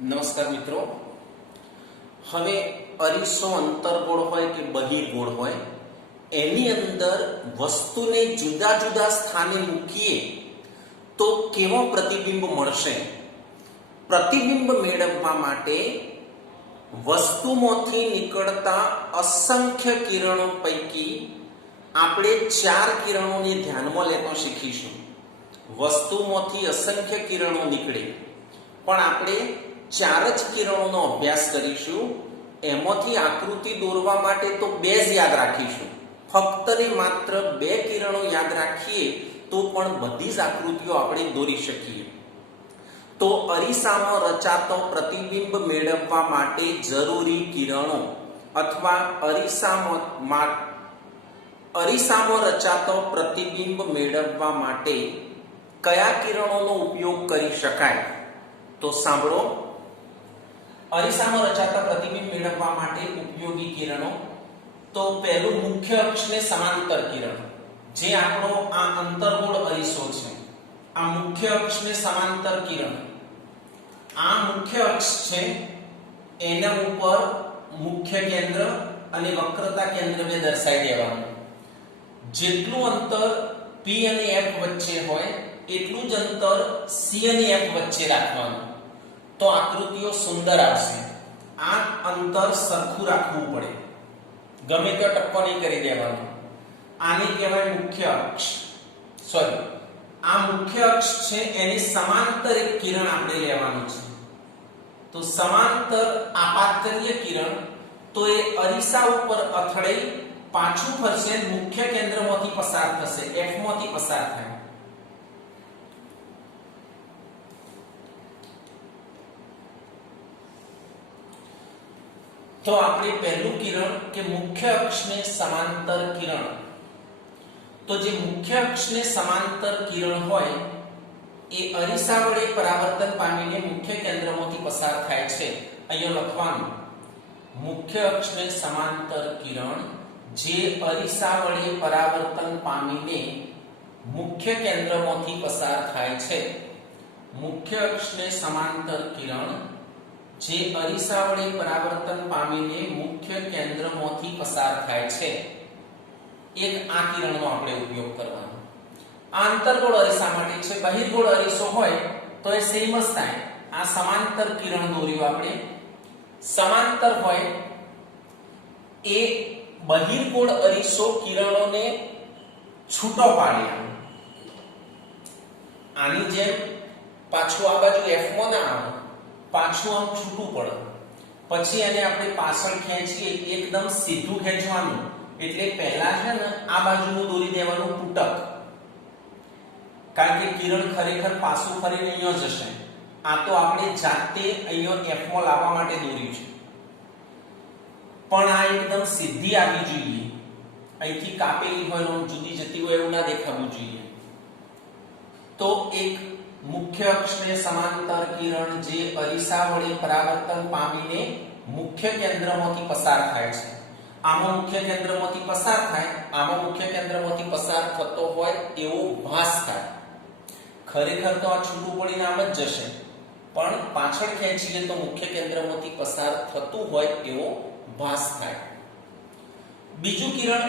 નમસ્કાર મિત્રો, હવે અરીસો અંતર્ગોળ હોય કે બહિર્ગોળ હોય એની અંદર વસ્તુને જુદા જુદા સ્થાને મૂકીએ તો કેવો પ્રતિબિંબ મળશે? પ્રતિબિંબ મેળવવા માટે વસ્તુમાંથી નીકળતા અસંખ્ય કિરણો પૈકી આપણે 4 કિરણોને ધ્યાનમાં લેતા શીખીશું. વસ્તુમાંથી અસંખ્ય કિરણો નીકળે પણ આપણે 4 જ કિરણોનો અભ્યાસ કરીશું. એમાંથી આકૃતિ દોરવા માટે તો 2 જ યાદ રાખીશું. ફક્ત ને માત્ર 2 કિરણો યાદ રાખીએ તો પણ બધી જ આકૃતિઓ આપણે દોરી શકીએ. તો અરીસામાં રચાતો પ્રતિબિંબ મેળવવા માટે જરૂરી કિરણો અથવા અરીસામાં રચાતો પ્રતિબિંબ મેળવવા માટે કયા કિરણોનો ઉપયોગ કરી શકાય? તો સાંભળો, અરીસામાં રચાતા પ્રતિબિંબ મેળવવા માટે ઉપયોગી કિરણો. તો પહેલું મુખ્ય અક્ષને સમાંતર કિરણ, જે આપણો આ અંતર્ગોળ અરીસો છે. આ મુખ્ય અક્ષને સમાંતર કિરણ, આ મુખ્ય અક્ષ છે, એના ઉપર મુખ્ય કેન્દ્ર અને વક્રતા કેન્દ્ર બે દર્શાવી દેવાનું. જેટલું અંતર P અને F વચ્ચે હોય એટલું જ અંતર C અને F વચ્ચે રાખવાનું, તો આકૃતિઓ સુંદર આવશે. આ અંતર સરખું રાખવું પડે, ગમે તે ટપ્પો નહીં કરી દેવાનો. આને કહેવાય મુખ્ય અક્ષ. આ મુખ્ય અક્ષ છે, એની સમાંતર એક કિરણ આપણે લેવાનું છે. તો સમાંતર આપાતકીય કિરણ, તો એ અરીસા ઉપર અથડાઈ પાછું ફરશે, મુખ્ય કેન્દ્રમાંથી પસાર થશે, F માંથી પસાર થાય. તો આપણે પહેલું કિરણ કે મુખ્ય અક્ષને સમાંતર કિરણ, તો જે મુખ્ય અક્ષને સમાંતર કિરણ હોય એ અરીસા વડે પરાવર્તન પામીને મુખ્ય કેન્દ્રમાંથી પસાર થાય છે. અહીંયા લખવાનું, મુખ્ય અક્ષને સમાંતર કિરણ જે અરીસા વડે પરાવર્તન પામીને મુખ્ય કેન્દ્રમાંથી પસાર થાય છે. મુખ્ય અક્ષને સમાંતર કિરણ જે અરીસા વડે પરાવર્તન પામીને મુખ્ય કેન્દ્રમાંથી પસાર થાય છે. એક આ કિરણનો આપણે ઉપયોગ કરવાનો. આ અંતર્ગોળ અરીસા માટે છે. બહિર્ગોળ અરીસો હોય તો એ સેમ જ થાય. આ સમાંતર કિરણ દોર્યું આપણે. સમાંતર હોય એ બહિર્ગોળ અરીસો કિરણોને છૂટો પાડ્યા. આની જેમ પાછું આ બાજુ F માં ના આવે, પાછું આમ છૂટું પડે. પછી એને આપણે પાછળ ખેંચીએ, એકદમ સીધું ખેંચવાનું. એટલે પહેલા છે ને આ બાજુનું દોરી દેવાનું તૂટક, કારણ કે કિરણ ખરેખર પાછું ફરીને અહીંયા જશે. આ તો આપણે જાતે અહીંયા F માં લાવવા માટે દોર્યું છે, પણ આ એકદમ સીધી આવી જોઈએ. અહીંથી કાપેલી હોય, જુદી જતી હોય એવું ના દેખાવું જોઈએ. તો એક મુખ્ય અક્ષને સમાંતર કિરણ જે અરીસા વડે પરાવર્તન પામીને મુખ્ય કેન્દ્રમાંથી પસાર થાય છે. આમાં મુખ્ય કેન્દ્રમાંથી પસાર થાય, આમાં મુખ્ય કેન્દ્રમાંથી પસાર થતો હોય એવો ભાસ થાય. ખરેખર તો આ છૂટું પડીને આમ જ જશે, પણ પાછળ ખેંચીએ તો મુખ્ય કેન્દ્રમાંથી પસાર થતું હોય એવો ભાસ થાય. બીજું કિરણ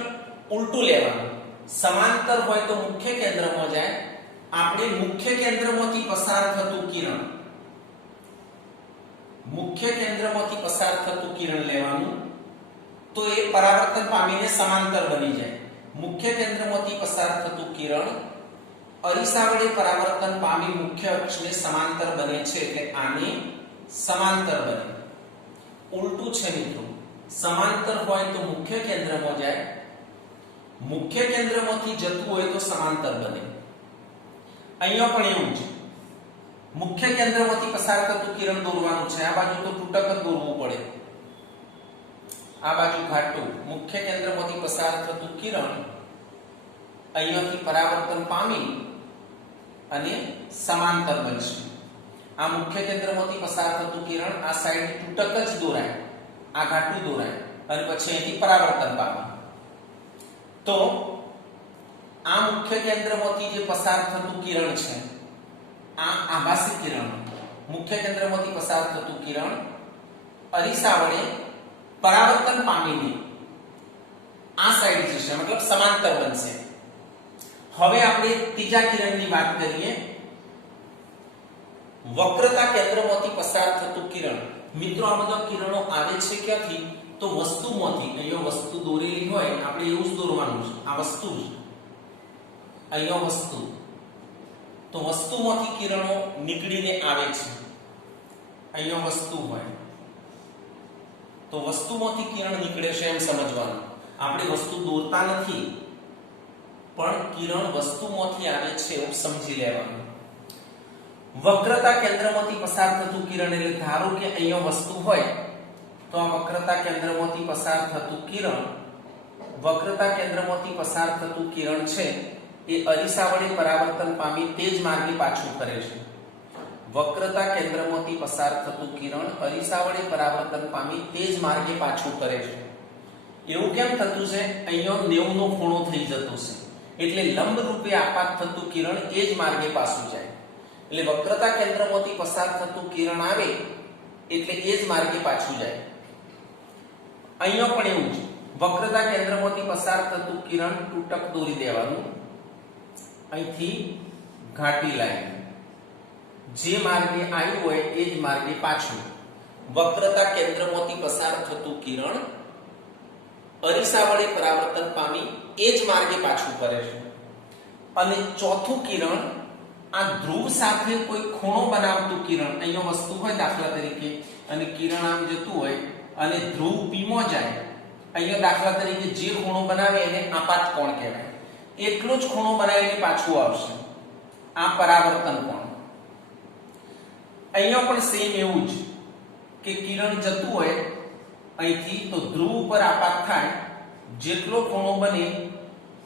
ઉલટું લેવાનું. સમાંતર હોય તો મુખ્ય કેન્દ્રમાં જાય. આપણે મુખ્ય કેન્દ્રમાંથી પસાર થતું કિરણ, મુખ્ય કેન્દ્રમાંથી પસાર થતું કિરણ લેવાનું, તો એ પરાવર્તન પામીને સમાંતર બની જાય. મુખ્ય કેન્દ્રમાંથી પસાર થતું કિરણ અરીસા વડે પરાવર્તન પામી મુખ્ય અક્ષને સમાંતર બને છે, એટલે આને સમાંતર બને. ઉલટું છે મિત્રો, સમાંતર હોય તો મુખ્ય કેન્દ્રમાં જાય, મુખ્ય કેન્દ્રમાંથી જતું હોય તો સમાંતર બને. અહીંયા પણ એવું છે, મુખ્ય કેન્દ્રમાંથી પસાર થતું કિરણ દોરવાનું છે. આ બાજુ તો તૂટક જ દોરવું પડે, આ બાજુ ઘાટું. મુખ્ય કેન્દ્રમાંથી પસાર થતું કિરણ અહીંયાથી પરાવર્તન પામી અને સમાંતર બનશે. આ મુખ્ય કેન્દ્રમાંથી પસાર થતું કિરણ આ સાઈડ તૂટક જ દોરાય, આ ઘાટું દોરાય અને પછી અહીંથી પરાવર્તન પામે. તો આ મુખ્ય કેન્દ્રમાંથી જે પસાર થતું કિરણ છે, આ આભાસી કિરણ, મુખ્ય કેન્દ્રમાંથી પસાર થતું કિરણ અરીસા વડે પરાવર્તન પામીને આ સાઈડ જશે, મતલબ સમાંતર બનશે. હવે આપણે ત્રીજા કિરણની વાત કરીએ. વક્રતા કેન્દ્રમાંથી પસાર થતું કિરણ. મિત્રો આ બધા કિરણો આવે છે ક્યાંથી? તો વસ્તુમાંથી. અહીંયા વસ્તુ દોરેલી હોય, આપણે એવું જ દોરવાનું છે. આ વસ્તુ છે, અહીંયા વસ્તુ. તો વસ્તુમાંથી કિરણો નીકળીને આવે છે. અહીંયા વસ્તુ હોય તો વસ્તુમાંથી કિરણ નીકળે છે એમ સમજવાનું. આપણે વસ્તુ દોરતા નથી, પણ કિરણ વસ્તુમાંથી આવે છે એવું સમજી લેવાનું. વક્રતા કેન્દ્રમાંથી પસાર થતું કિરણ એટલે ધારો કે અહીંયા વસ્તુ હોય તો આ વક્રતા કેન્દ્રમાંથી પસાર થતું કિરણ, વક્રતા કેન્દ્રમાંથી પસાર થતું કિરણ છે એ અરીસા વડે પરાવર્તન પામી તે જ માર્ગે પાછું ફરે છે. વક્રતા કેન્દ્રમાંથી પસાર થતું કિરણ અરીસા વડે પરાવર્તન પામી તે જ માર્ગે પાછું ફરે છે. એવું કેમ થતું છે? અહીંયા 90 નો ખૂણો થઈ જતો છે, એટલે લંબ રૂપે આપાત થતું કિરણ એ જ માર્ગે પાછું જાય. એટલે વક્રતા કેન્દ્રમાંથી પસાર થતું કિરણ આવે એટલે એ જ માર્ગે પાછું જાય. અહીંયા પણ એવું છે. વક્રતા કેન્દ્રમાંથી પસાર થતું કિરણ તૂટક દોરી દેવાનું. અહીંથી ઘાટી લાઈન જે માર્ગે આવ્યું હોય એ જ માર્ગે પાછું. વક્રતા કેન્દ્રમાંથી પસાર થતું કિરણ અરીસા વડે પરાવર્તન પામી એ જ માર્ગે પાછું ફરે છે. અને ચોથું કિરણ આ ધ્રુવ સાથે કોઈ ખૂણો બનાવતું કિરણ, અહીંયા વસ્તુ હોય દાખલા તરીકે અને કિરણ આમ જતું હોય અને ધ્રુવ પીમો જાય, અહીંયા દાખલા તરીકે જે ખૂણો બનાવે એને આપાત કોણ કહેવાય. એટલો જ ખૂણો બનાવીને પાછું આવશે. આ પરાવર્તન કોણ. અહીંયા પણ સેમ એવું જ કે કિરણ જતું હોય અહીંથી તો ધ્રુવ ઉપર આપાત થાય, જેટલો ખૂણો બને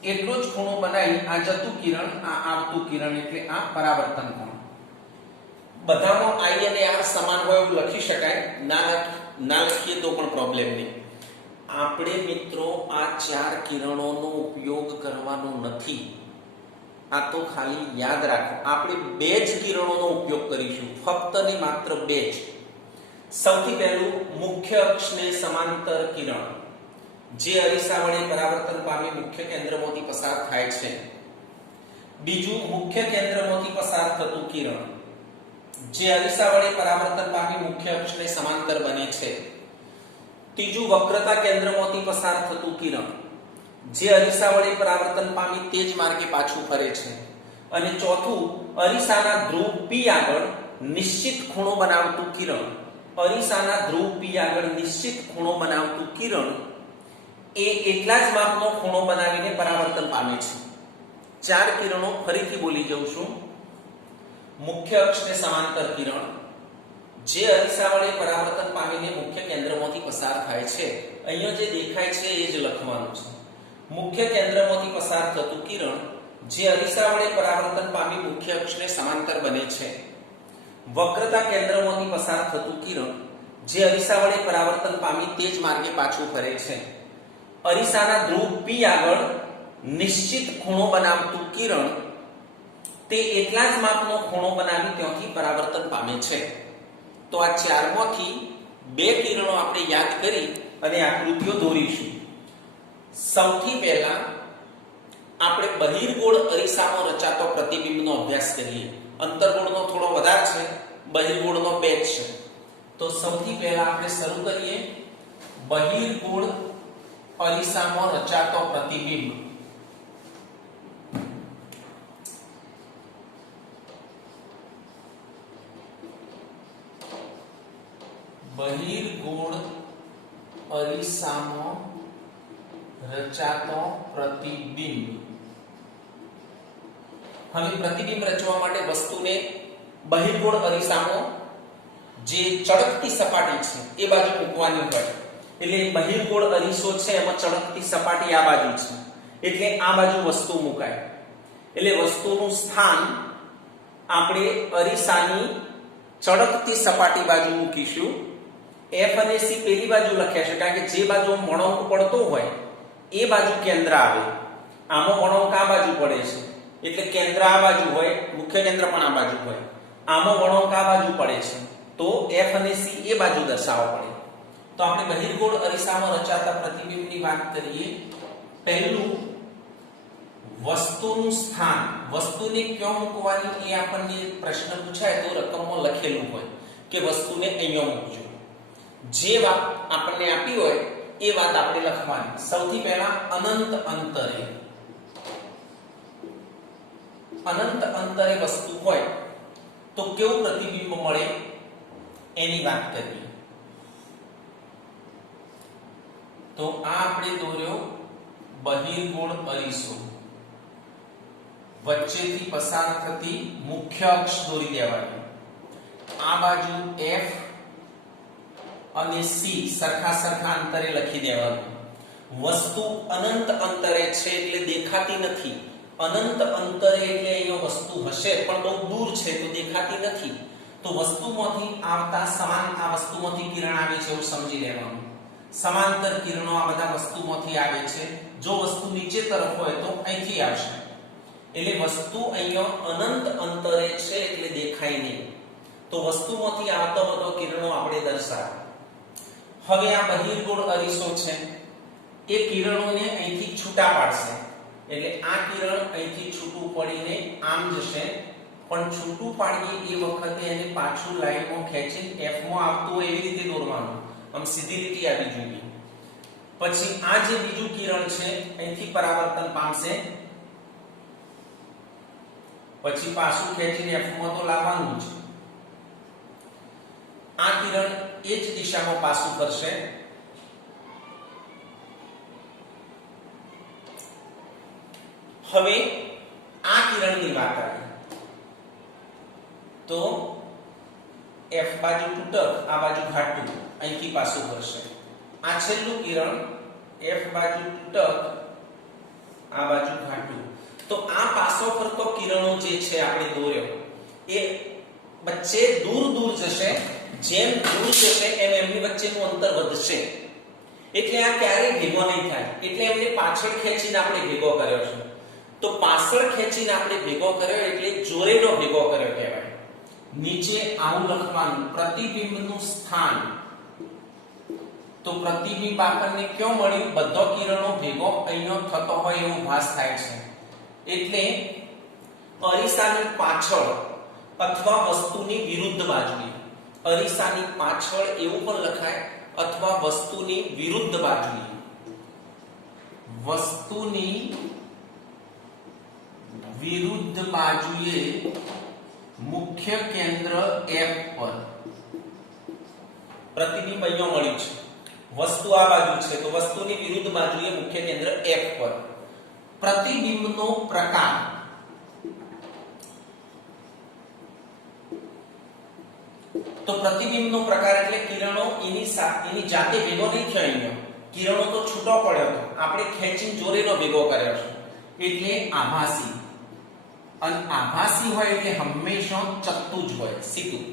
એટલો જ ખૂણો બનાવી આ જતું કિરણ આ આવતું કિરણ એટલે આ પરાવર્તન કોણ. બધામાં I અને R સમાન હોય એવું લખી શકાય, ના લખીએ તો પણ પ્રોબ્લેમ નહીં. આપણે મિત્રો આ 4 કિરણોનો ઉપયોગ કરવાનો નથી. આ તો ખાલી યાદ રાખો. આપણે 2 જ કિરણોનો ઉપયોગ કરીશું, ફક્ત ને માત્ર 2 જ. સૌથી પહેલું મુખ્ય અક્ષને સમાંતર કિરણ જે અરીસા વડે પરાવર્તન પામી મુખ્ય કેન્દ્રમાંથી પસાર થાય છે. બીજું મુખ્ય કેન્દ્રમાંથી પસાર થતું કિરણ જે અરીસા વડે પરાવર્તન પામી મુખ્ય અક્ષને સમાંતર બને છે. ત્રીજું વક્રતા કેન્દ્રમાંથી પસાર થતું કિરણ જે અરીસા વડે પરાવર્તન પામી તે જ માર્ગે પાછું ફરે છે. અને ચોથું અરીસાના ધ્રુવ P આગળ નિશ્ચિત ખૂણો બનાવતું કિરણ, અરીસાના ધ્રુવ P આગળ નિશ્ચિત ખૂણો બનાવતું કિરણ એ એટલા જ માપનો ખૂણો બનાવીને પરાવર્તન પામે છે. 4 કિરણો ફરીથી બોલી જાઉં છું. મુખ્ય અક્ષને સમાંતર કિરણ જે અરીસા વડે પરાવર્તન પામીને મુખ્ય કેન્દ્રમાંથી પસાર થાય છે. અહીંયા જે દેખાય છે એ જ લખવાનું છે. મુખ્ય કેન્દ્રમાંથી પસાર થતું કિરણ જે અરીસા વડે પરાવર્તન પામી મુખ્ય અક્ષને સમાંતર બને છે. વક્રતા કેન્દ્રમાંથી પસાર થતું કિરણ જે અરીસા વડે પરાવર્તન પામી તે જ માર્ગે પાછું ફરે છે. અરીસાના ધ્રુવ P આગળ નિશ્ચિત ખૂણો બનાવતું કિરણ તે એટલા જ માપનો ખૂણો બનાવી ત્યાંથી પરાવર્તન પામે છે. તો આ 4 માંથી 2 કિરણો આપણે યાદ કરી અને આકૃતિઓ દોરીશું. સૌથી પહેલા આપણે બહિર્ગોળ અરીસામાં રચાતો પ્રતિબિંબનો અભ્યાસ કરીએ. અંતર્ગોળનો થોડો વધારે છે, બહિર્ગોળનો 2 છે. તો સૌથી પહેલા આપણે શરૂ કરીએ બહિર્ગોળ અરીસામાં રચાતો પ્રતિબિંબ. બહિર્ગોળ અરીસામાં રચાતો પ્રતિબિંબ. હવે પ્રતિબિંબ રચવા માટે વસ્તુને બહિર્ગોળ અરીસામાં જે ચળકતી સપાટી છે એ બાજુ મૂકવાની હોય. એટલે બહિર્ગોળ અરીસો છે એમાં ચળકતી સપાટી આ બાજુ છે એટલે આ બાજુ વસ્તુ મુકાય. એટલે વસ્તુનું સ્થાન આપણે અરીસાની ચળકતી સપાટી બાજુ મૂકીશું. F અને C પેલી બાજુ લખ્યા છે કારણ કે જે બાજુ વળાંક પડતો હોય એ બાજુ કેન્દ્ર આવે. આમાં વળાંક આ બાજુ પડે છે એટલે કેન્દ્ર આ બાજુ હોય, મુખ્ય કેન્દ્ર પણ આ બાજુ હોય. આમાં વળાંક આ બાજુ પડે છે તો F અને C એ બાજુ દર્શાવવા પડે. તો આપણે બહિર્ગોળ અરીસામાં રચાતા પ્રતિબિંબની વાત કરીએ. પહેલું વસ્તુનું સ્થાન, વસ્તુને ક્યાં મૂકવાની એ આપણને પ્રશ્ન પૂછાય તો રકમમાં લખેલું હોય કે વસ્તુને અહીંયા મૂકજો. જે વાત આપણને આપી હોય એ વાત આપણે લખવાની. સૌથી પહેલા અનંત અંતરે, અનંત અંતરે વસ્તુ હોય તો કેવું પ્રતિબિંબ મળે એની વાત કરીએ. તો આ આપણે દોર્યો બહિર્ગોળ અરીસો, વચ્ચેથી પસાર થતી મુખ્ય અક્ષ દોરી દેવાની. આ બાજુ F અને C સરખા સરખા અંતરે લખી દેવાનું. વસ્તુ અનંત અંતરે છે એટલે દેખાતી નથી. અનંત અંતરે એટલે અહીંયા વસ્તુ હશે પણ બહુ દૂર છે તો દેખાતી નથી. તો વસ્તુમાંથી આવતા સમાન આ વસ્તુમાંથી કિરણ આવે છે એવું સમજી લેવાનું. સમાંતર કિરણો આ બધા વસ્તુમાંથી આવે છે. જો વસ્તુ નીચે તરફ હોય તો અહીંથી આવશે. એટલે વસ્તુ અહીંયા અનંત અંતરે છે એટલે દેખાય નહીં. તો વસ્તુમાંથી આવતો બધો કિરણો આપણે દર્શાવે. હવે આ બહિર્ગોળ અરીસો છે એ કિરણોને અહીંથી છૂટા પાડશે. એટલે આ કિરણ અહીંથી છૂટું પડીને આમ જશે, પણ છૂટું પાડીએ એ વખતે એને પાછું લાઈનમાં ખેંચીને F માં આવતું હોય એવી રીતે દોરવાનું. આમ સીધી લીટી આવી જોઈએ. પછી આ જે બીજું કિરણ છે અહીંથી પરાવર્તન પામશે, પછી પાછું ખેંચીને F માં તો લાવવાનું છે. આ કિરણ એ જ દિશામાં પાછું ફરશે. હવે આ કિરણની વાત આવી તો F બાજુ તૂટક, આ બાજુ ઘાટું, અહીંથી પાછું ફરશે. આ છેલ્લું કિરણ F બાજુ તૂટક, આ બાજુ ઘાટું. તો આ પાછો ફરતો કિરણો જે છે આપણે દોર્યો એ વચ્ચે દૂર દૂર જશે. જેમ દૂર જશે એમ એમની વચ્ચેનું અંતર વધશે. એટલે આ ક્યારેય ભેગો નહીં થાય. એટલે એમને પાછળ ખેંચીને આપણે ભેગો કર્યો છે. તો પાછળ ખેંચીને આપણે ભેગો કર્યો એટલે જોરેનો ભેગો કર્યો કહેવાય. નીચે આવું લખવાનું, પ્રતિબિંબનું સ્થાન. તો પ્રતિબિંબ આપણને ક્યાં મળ્યું? બધો કિરણો ભેગો અહીંયા થતો હોય એવું ભાસ થાય છે. એટલે અરીસાની પાછળ અથવા વસ્તુની વિરુદ્ધ બાજુએ, અરીસાની પાછળ એવું પણ લખાય અથવા વસ્તુની વિરુદ્ધ બાજુએ, વસ્તુની વિરુદ્ધ બાજુએ મુખ્ય કેન્દ્ર F પર પ્રતિબિંબ અહીંયા મળ્યું છે. વસ્તુ આ બાજુ છે તો વસ્તુની વિરુદ્ધ બાજુએ મુખ્ય કેન્દ્ર F પર. પ્રતિબિંબનો પ્રકાર, તો પ્રતિબિંબનો પ્રકાર એટલે કિરણો એની જાતે ભેગો નહીં થયો. અહીંયા કિરણો તો છૂટો પડ્યો હતો, આપણે ખેંચીને જોરેનો ભેગો કર્યો છે એટલે આભાસી. અને આભાસી હોય એટલે હંમેશા ચત્તું જ હોય, સીધું.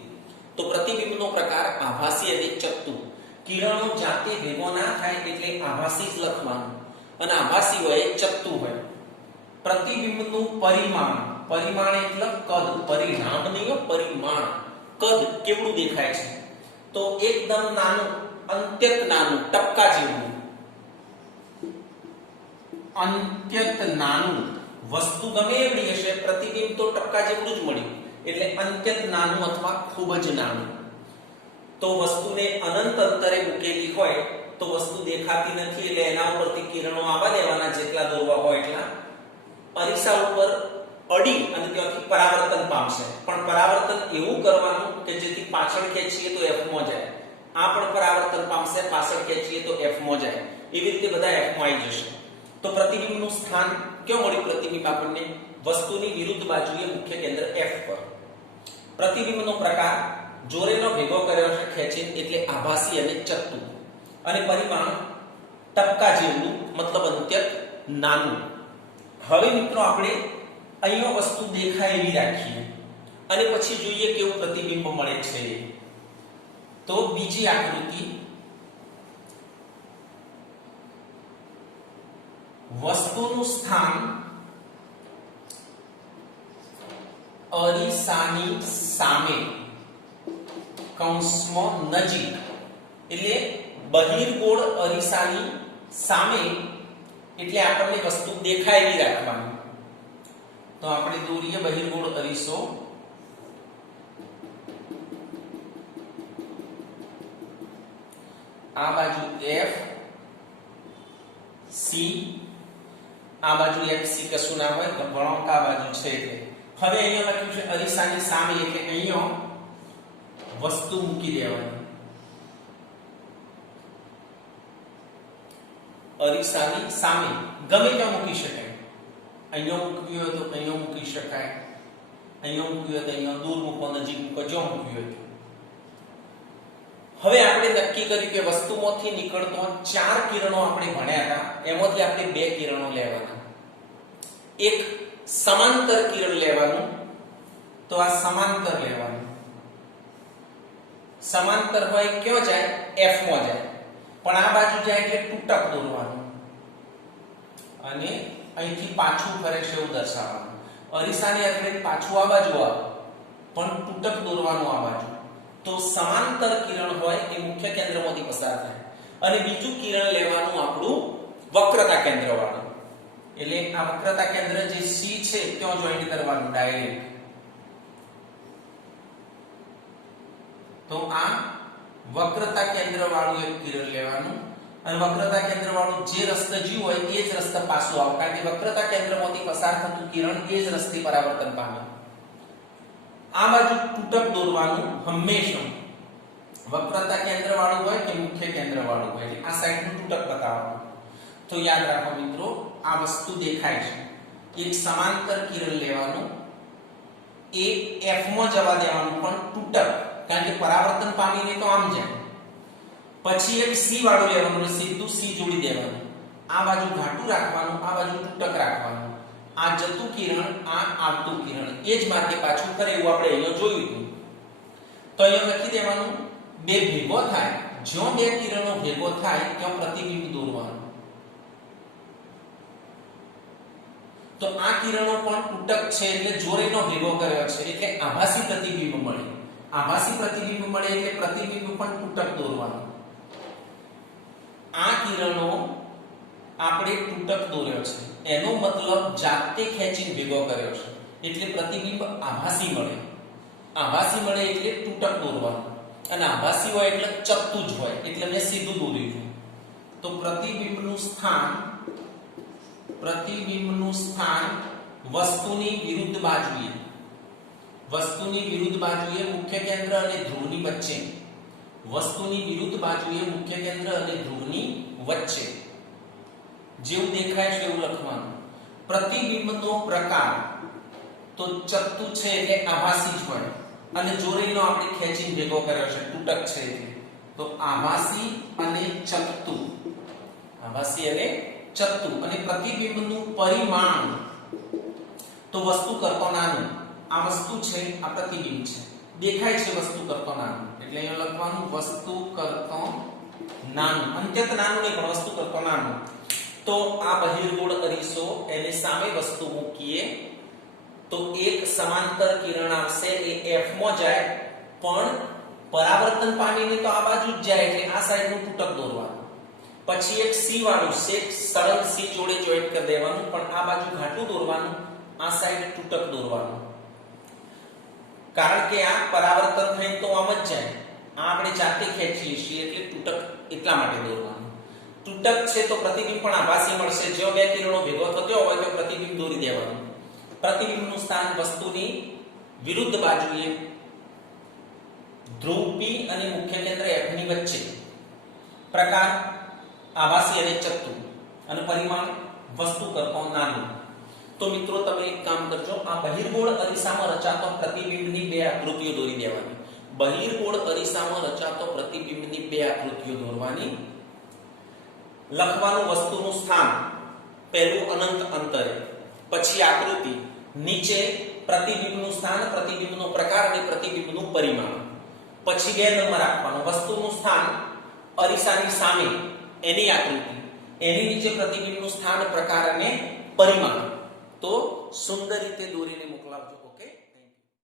તો પ્રતિબિંબનો પ્રકાર આભાસી અને ચત્તું. કિરણો જાતે ભેગો ના થાય એટલે આભાસી જ લખવાનું. અને આભાસી હોય એ ચત્તું હોય. પ્રતિબિંબનું પરિમાણ, પરિમાણ એટલે કદ, પરિણામ નહીં, પરિમાણ. કદ કેવડું દેખાય છે? તો એકદમ નાનું, અત્યંત નાનું, ટપકા જેવું. અત્યંત નાનું. વસ્તુ ગમે એવડી હશે, પ્રતિબિંબ તો ટપકા જેવું જ મળ્યું. એટલે અત્યંત નાનું અથવા ખૂબ જ નાનું. તો વસ્તુને અનંત અંતરે મૂકેલી હોય તો વસ્તુ દેખાતી નથી. એટલે એના ઉપરથી કિરણો આવવા દેવાના, જેટલા દોરવા હોય એટલા. અરીસા ઉપર અડી અને ત્યાંથી પરાવર્તન પામશે. પણ પરાવર્તન એવું કરવાનું કે જેથી પાછળ ખેંચીએ તો F માં જાય. આ પણ પરાવર્તન પામશે, પાછળ ખેંચીએ તો F માં જાય. એવી રીતે બધા F માં આવી જશે. તો પ્રતિબિંબનું સ્થાન ક્યાં મળ્યું? પ્રતિબિંબ આપણને વસ્તુની વિરુદ્ધ બાજુએ મુખ્ય કેન્દ્ર F પર. પ્રતિબિંબનો પ્રકાર જોરેનો ભેગો કર્યો છે ખેંચીને એટલે આભાસી અને ચત્તુ. અને પરિમાણ ટપકા જેવું, મતલબ અત્યંત નાનું. હવે મિત્રો આપણે અહીંયા વસ્તુ દેખાય એવી રાખીએ અને પછી જોઈએ કેવું પ્રતિબિંબ મળે છે. તો બીજી આકૃતિ, વસ્તુનું સ્થાન અરીસાની સામે કૌંસમાં નજીક એટલે બહિર્ગોળ અરીસાની સામે એટલે આપણને વસ્તુ દેખાય એવી રાખવાની. તો આપણે દોરીએ બહિર્ગોળ અરીસો. આ બાજુ F C, આ બાજુ FC કશું ના હોય, વળાંક આ બાજુ છે. એટલે હવે અહીંયા લખ્યું છે અરીસાની સામે એટલે અહીંયા વસ્તુ મૂકી દેવાની. અરીસાની સામે ગમે ત્યાં મૂકી શકાય. અહીંયા મૂકવી હોય તો અહીંયા મૂકી શકાય, અહીંયા મૂકવી હોય તો અહીંયા દૂર મૂકો, નજીક મૂકો, જો મૂકવી હોય તો. હવે આપણે નક્કી કર્યું કે વસ્તુમાંથી નીકળતો 4 કિરણો આપણે ભણ્યા હતા, એમાંથી આપણે 2 કિરણો લેવાના. એક સમાંતર કિરણ લેવાનું, તો આ સમાંતર લેવાનું. સમાંતર હોય ક્યાં જાય? F માં જાય. પણ આ બાજુ જાય એટલે તૂટક દોરવાનું અને અહીંથી પાછું ફરે છે એવું દર્શાવવાનું. અરીસાની અથડે પાછું આ બાજુ આવે પણ તૂટક દોરવાનું આ બાજુ. તો સમાંતર કિરણ હોય એ મુખ્ય કેન્દ્રમાંથી પસાર થાય. અને બીજું કિરણ લેવાનું આપણું વક્રતા કેન્દ્ર વાળું. એટલે આ વક્રતા કેન્દ્ર જે C છે ત્યાં જોઈન્ટ કરવાનું ડાયરેક્ટ. તો આ વક્રતા કેન્દ્ર વાળું એક કિરણ લેવાનું અને વક્રતા કેન્દ્ર વાળું જે રસ્તે જ્યું હોય એ જ રસ્તે પાછું આવે, કારણ કે વક્રતા કેન્દ્રમાંથી પસાર થતું કિરણ એ જ રસ્તે પરાવર્તન પામે. આ બાજુ તૂટક દોરવાનું હંમેશા. વક્રતા કેન્દ્ર વાળું હોય કે મુખ્ય કેન્દ્ર વાળું હોય એટલે આ સાઈડનું તૂટક બતાવવાનું. તો યાદ રાખો મિત્રો, આ વસ્તુ દેખાય છે. એક સમાંતર કિરણ લેવાનું, એ F માં જવા દેવાનું પણ તૂટક, કારણ કે પરાવર્તન પામીને તો આમ જાય. પછી એક C વાળું લેવાનું, સીધું C જોડી દેવાનું. આ બાજુ ઘાટું રાખવાનું, આ બાજુ તૂટક રાખવાનું. આ જતું કિરણ, આ આવતું કિરણ એ જ માર્ગે પાછું ફરે એવું આપણે અહીંયા જોયું હતું. તો અહીંયા લખી દેવાનું 2 ભેગો થાય, જો 2 કિરણો ભેગો થાય ત્યાં પ્રતિબિંબ દોરવાનું. તો આ કિરણો પણ તૂટક છે એટલે જોરેનો ભેગો કર્યો છે એટલે આભાસી પ્રતિબિંબ મળે. આભાસી પ્રતિબિંબ મળે એટલે પ્રતિબિંબ પણ તૂટક દોરવાનું. આ કિરણો આપણે તૂટક દોર્યો છે, એનો મતલબ જાતે ખેંચીને ભેગો કર્યો છે એટલે પ્રતિબિંબ આભાસી મળે. આભાસી મળે એટલે તૂટક દોરવાનું, અને આભાસી હોય એટલે ચપટું જ હોય એટલે મેં સીધું દોર્યું છે. તો પ્રતિબિંબનું સ્થાન વસ્તુની વિરુદ્ધ બાજુએ, વસ્તુની વિરુદ્ધ બાજુએ મુખ્ય કેન્દ્ર અને ધ્રુવની વચ્ચે, વસ્તુની વિરુદ્ધ બાજુએ મુખ્ય કેન્દ્ર અને ધ્રુવની વચ્ચે જેવું દેખાય છે એવું લખવાનું. પ્રતિબિંબનો પ્રકાર તો ચત્તુ છે એટલે આભાસી જ હોય, અને જોરેનો આપણે ખેંચીને ભેગો કર્યો છે, તૂટક છે એટલે. તો આભાસી અને ચત્તુ, આભાસી અને ચત્તુ. અને પ્રતિબિંબનું પરિમાણ તો વસ્તુ કરતો નાનું. આ વસ્તુ છે, આ પ્રતિબિંબ છે, દેખાય છે વસ્તુ કરતો નાનું એટલે અહીંયા લખવાનું વસ્તુ કરતો નાનું. અંત્યત નાનું નહીં પણ વસ્તુ કરતો નાનું. તો આ બહિર્ગોળ અરીસો એની સામે વસ્તુ મૂકીએ તો એક સમાંતર કિરણ આવશે, એ F માં જાય પણ પરાવર્તન પામીને તો આ બાજુ જ જાય એટલે આ સાઈડનું તૂટક દોરવાનું. પછી એક C વાળું છે, સળંગ C જોડે જોઈન્ટ કરી દેવાનું પણ આ બાજુ ઘાટું દોરવાનું, આ સાઈડ તૂટક દોરવાનું. કારણ કે આ પરાવર્તન થઈને તો આમ જ જાય, આ આપણે જાતે ખેંચીએ છીએ એટલે તૂટક એટલા માટે દોરવાનું. તૂટક છે તો પ્રતિબિંબ પણ આભાસી મળશે. જો 2 કિરણો ભેગો થતો હોય તો પ્રતિબિંબ દોરી દેવાનું. પ્રતિબિંબનું સ્થાન વસ્તુની વિરુદ્ધ બાજુએ ધ્રુવ P અને મુખ્ય કેન્દ્ર F ની વચ્ચે. પ્રકાર આભાસી અને ચત્તુ, અને પરિમાણ વસ્તુ કરતો નાનું. તો મિત્રો તમે એક કામ કરજો, આ બહિર્ગોળ અરીસામાં રચાતો પ્રતિબિંબની 2 આકૃતિઓ દોરી દેવાની. બહિર્ગોળ અરીસામાં રચાતો પ્રતિબિંબની 2 આકૃતિઓ દોરવાની. લખવાનું વસ્તુનું સ્થાન પહેલું અનંત અંતરે, પછી આકૃતિ, નીચે પ્રતિબિંબનું સ્થાન, પ્રતિબિંબનો પ્રકાર અને પ્રતિબિંબનું પરિમાણ. પછી 2 નંબર આપવાનો, વસ્તુનું સ્થાન અરીસાની સામે એની આકૃતિ, એની નીચે પ્રતિબિંબનું સ્થાન, પ્રકાર અને પરિમાણ. તો સુંદર રીતે દોરીને મોકલાવજો. ઓકે.